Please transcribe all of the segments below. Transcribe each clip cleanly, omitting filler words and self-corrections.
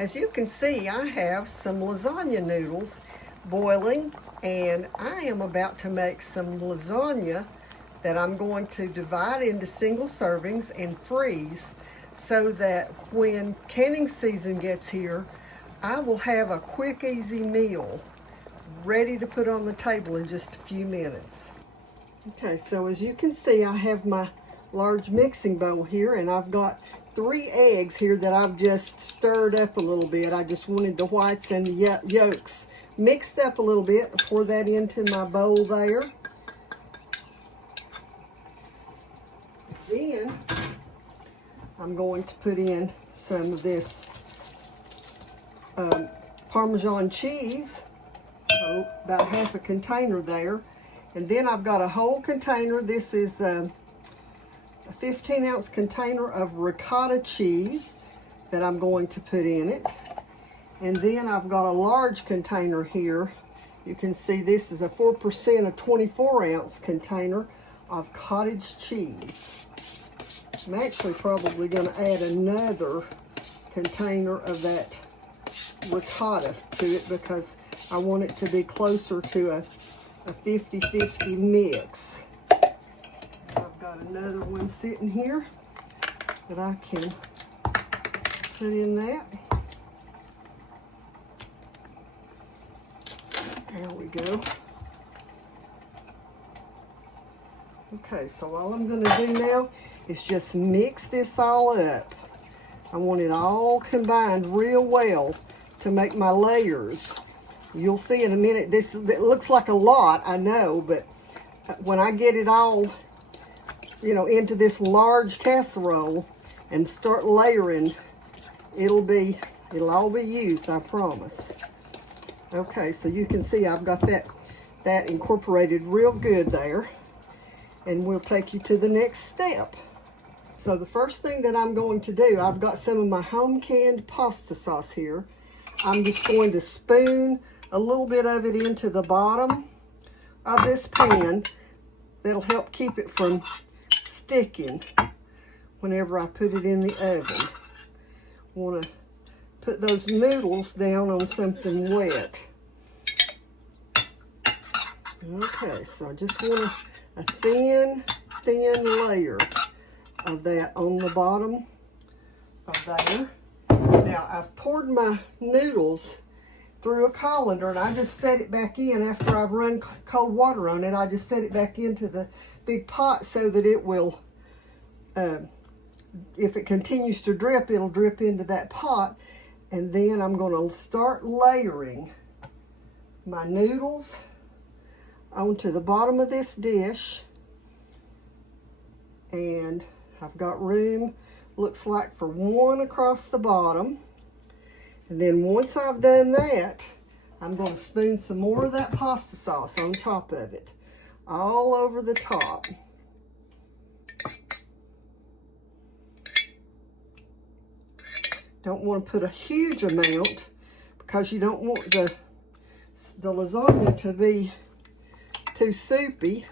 As you can see, I have some lasagna noodles boiling, and I am about to make some lasagna that I'm going to divide into single servings and freeze so that when canning season gets here, I will have a quick, easy meal ready to put on the table in just a few minutes. Okay, so as you can see, I have my large mixing bowl here, and I've got 3 eggs here that I've just stirred up a little bit. I just wanted the whites and the yolks mixed up a little bit. Pour that into my bowl there. Then I'm going to put in some of this Parmesan cheese, about half a container there. And then I've got a whole container. This is a 15-ounce container of ricotta cheese that I'm going to put in it. And then I've got a large container here. You can see this is a 4%, a 24-ounce container of cottage cheese. I'm actually probably going to add another container of that ricotta to it because I want it to be closer to a 50-50 mix. I've got another one sitting here that I can put in that. There we go. Okay, so all I'm going to do now is just mix this all up. I want it all combined real well to make my layers. You'll see in a minute, it looks like a lot, I know, but when I get it all, into this large casserole and start layering, it'll all be used, I promise. Okay, so you can see I've got that incorporated real good there, and we'll take you to the next step. So the first thing that I'm going to do, I've got some of my home canned pasta sauce here. I'm just going to spoon a little bit of it into the bottom of this pan. That'll help keep it from sticking whenever I put it in the oven. Want to put those noodles down on something wet. Okay, so I just want a thin layer of that on the bottom of there. Now, I've poured my noodles through a colander, and I just set it back in after I've run cold water on it. I just set it back into the big pot so that it will, if it continues to drip, it'll drip into that pot. And then I'm going to start layering my noodles onto the bottom of this dish. And I've got room, looks like, for 1 across the bottom. And then once I've done that, I'm going to spoon some more of that pasta sauce on top of it, all over the top. Don't want to put a huge amount because you don't want the lasagna to be too soupy,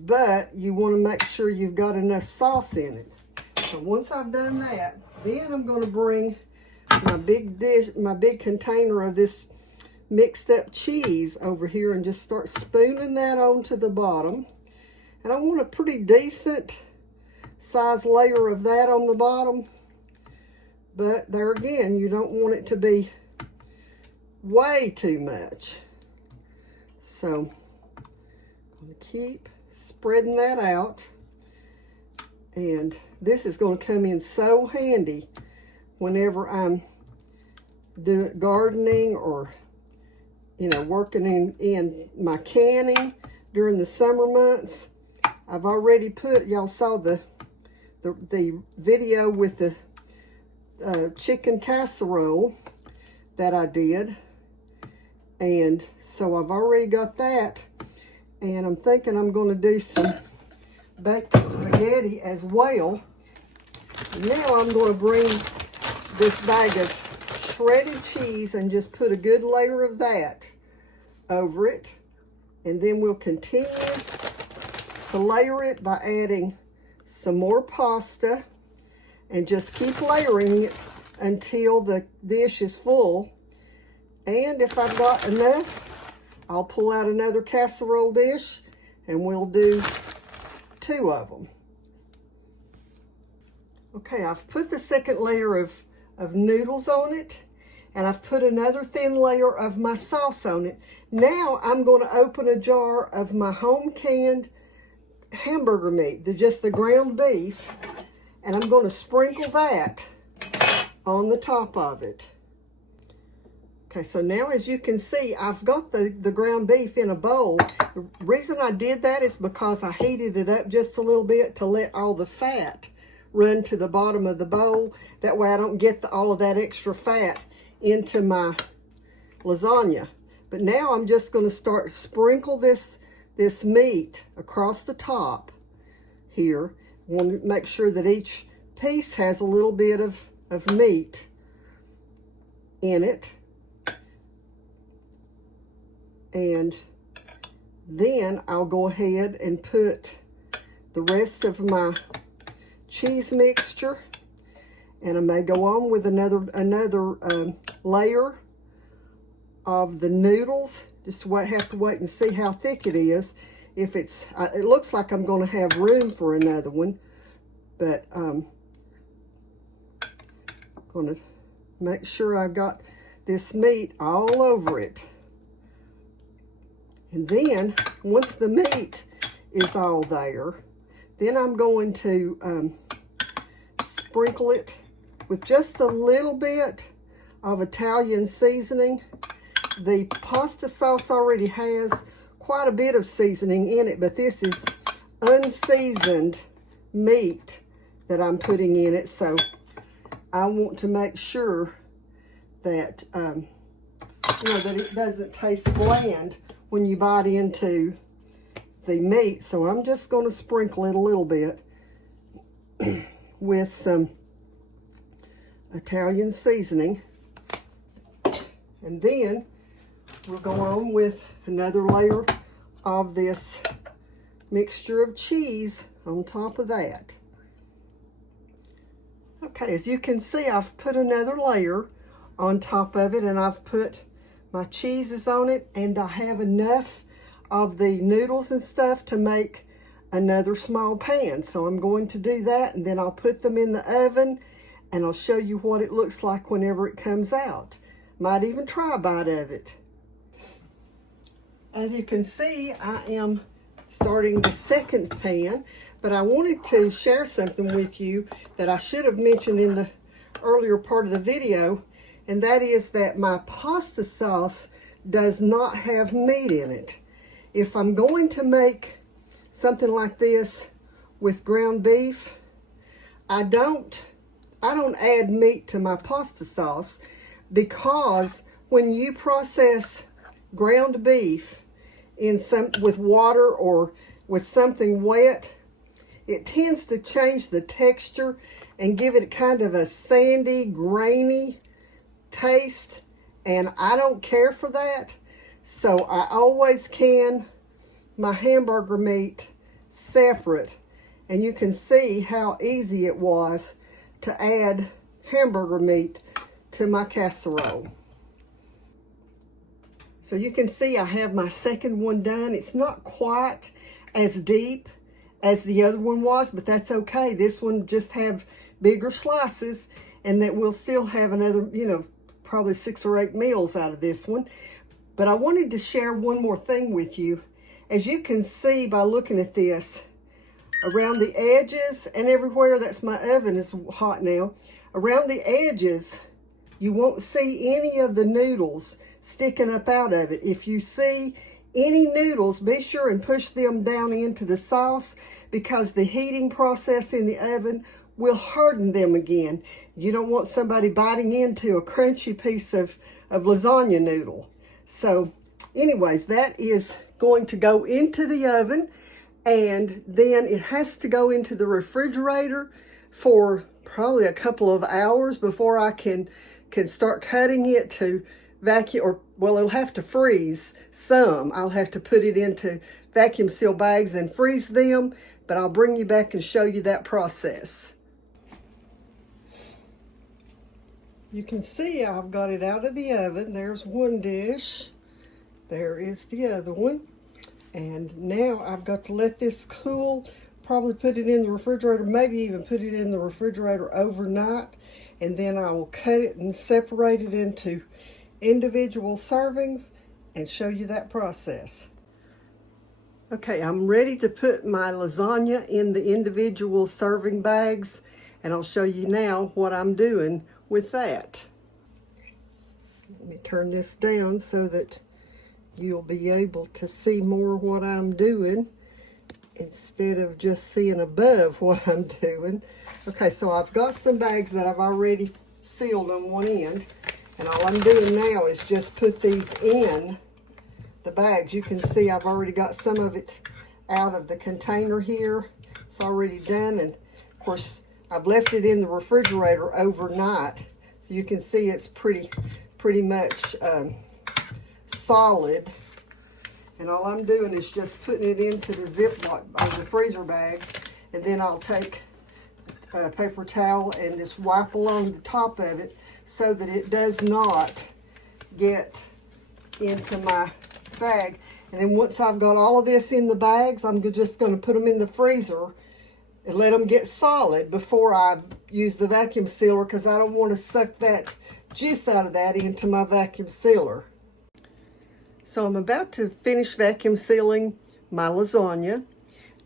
but you want to make sure you've got enough sauce in it. So once I've done that, then I'm going to bring my big container of this mixed up cheese over here and just start spooning that onto the bottom. And I want a pretty decent size layer of that on the bottom. But there again, you don't want it to be way too much. So I'm going to keep spreading that out. And this is going to come in so handy whenever I'm doing gardening or, working in my canning during the summer months. I've already put, y'all saw the video with the chicken casserole that I did. And so I've already got that. And I'm thinking I'm going to do some baked spaghetti as well. Now I'm going to bring this bag of shredded cheese and just put a good layer of that over it. And then we'll continue to layer it by adding some more pasta and just keep layering it until the dish is full. And if I've got enough, I'll pull out another casserole dish and we'll do 2 of them. Okay, I've put the second layer of noodles on it, and I've put another thin layer of my sauce on it. Now I'm going to open a jar of my home canned hamburger meat, just the ground beef, and I'm going to sprinkle that on the top of it. Okay, so now as you can see, I've got the ground beef in a bowl. The reason I did that is because I heated it up just a little bit to let all the fat run to the bottom of the bowl. That way I don't get all of that extra fat into my lasagna. But now I'm just going to start sprinkle this meat across the top here. I want to make sure that each piece has a little bit of meat in it. And then I'll go ahead and put the rest of my cheese mixture, and I may go on with another layer of the noodles. Just have to wait and see how thick it is. If it looks like I'm going to have room for another one, but I'm going to make sure I've got this meat all over it. And then, once the meat is all there, then I'm going to sprinkle it with just a little bit of Italian seasoning. The pasta sauce already has quite a bit of seasoning in it, but this is unseasoned meat that I'm putting in it, so I want to make sure that, that it doesn't taste bland when you bite into the meat. So I'm just going to sprinkle it a little bit with some Italian seasoning. And then we'll go on with another layer of this mixture of cheese on top of that. Okay, as you can see, I've put another layer on top of it, and I've put my cheeses on it, and I have enough of the noodles and stuff to make another small pan. So I'm going to do that, and then I'll put them in the oven, and I'll show you what it looks like whenever it comes out. Might even try a bite of it. As you can see, I am starting the second pan, but I wanted to share something with you that I should have mentioned in the earlier part of the video, and that is that my pasta sauce does not have meat in it. If I'm going to make something like this with ground beef, I don't add meat to my pasta sauce, because when you process ground beef with water or with something wet, it tends to change the texture and give it kind of a sandy, grainy taste, and I don't care for that. So I always can my hamburger meat separate, and you can see how easy it was to add hamburger meat to my casserole. So you can see I have my second one done. It's not quite as deep as the other one was, but that's okay. This one just have bigger slices, and that we'll still have another, probably 6 or 8 meals out of this one. But I wanted to share one more thing with you. As you can see by looking at this, around the edges and everywhere, that's my oven is hot now, around the edges, you won't see any of the noodles sticking up out of it. If you see any noodles, be sure and push them down into the sauce, because the heating process in the oven will harden them again. You don't want somebody biting into a crunchy piece of lasagna noodle. So anyways, that is going to go into the oven, and then it has to go into the refrigerator for probably a couple of hours before I can start cutting it to vacuum, or well, it'll have to freeze some. I'll have to put it into vacuum seal bags and freeze them, but I'll bring you back and show you that process. You can see I've got it out of the oven. There's one dish. There is the other one. And now I've got to let this cool, probably put it in the refrigerator, maybe even put it in the refrigerator overnight. And then I will cut it and separate it into individual servings and show you that process. Okay, I'm ready to put my lasagna in the individual serving bags, and I'll show you now what I'm doing with that. Let me turn this down so that you'll be able to see more what I'm doing instead of just seeing above what I'm doing. Okay, so I've got some bags that I've already sealed on one end, and all I'm doing now is just put these in the bags. You can see I've already got some of it out of the container here. It's already done, and of course I've left it in the refrigerator overnight, so you can see it's pretty much solid. And all I'm doing is just putting it into the Ziploc or the freezer bags, and then I'll take a paper towel and just wipe along the top of it so that it does not get into my bag. And then once I've got all of this in the bags, I'm just going to put them in the freezer and let them get solid before I use the vacuum sealer, because I don't want to suck that juice out of that into my vacuum sealer. So I'm about to finish vacuum sealing my lasagna,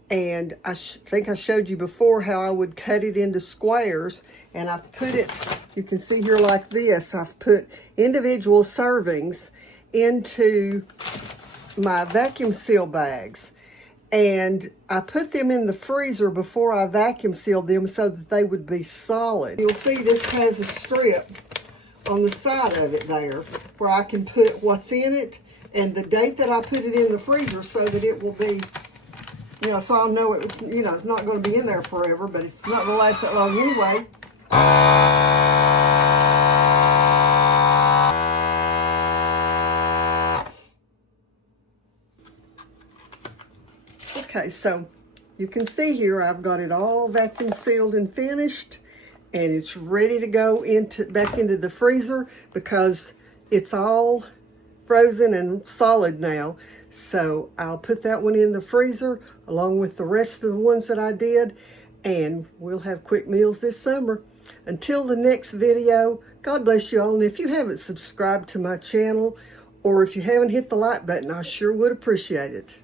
and I think I showed you before how I would cut it into squares, and I've put it, you can see here like this, I've put individual servings into my vacuum seal bags, and I put them in the freezer before I vacuum sealed them so that they would be solid. You'll see this has a strip on the side of it there where I can put what's in it and the date that I put it in the freezer, so that it will be, you know, so I'll know it's, you know, it's not going to be in there forever, but it's not going to last that long anyway. Okay, so you can see here I've got it all vacuum sealed and finished, and it's ready to go back into the freezer because it's all frozen and solid now. So I'll put that one in the freezer along with the rest of the ones that I did, and we'll have quick meals this summer. Until the next video, God bless you all. And if you haven't subscribed to my channel, or if you haven't hit the like button, I sure would appreciate it.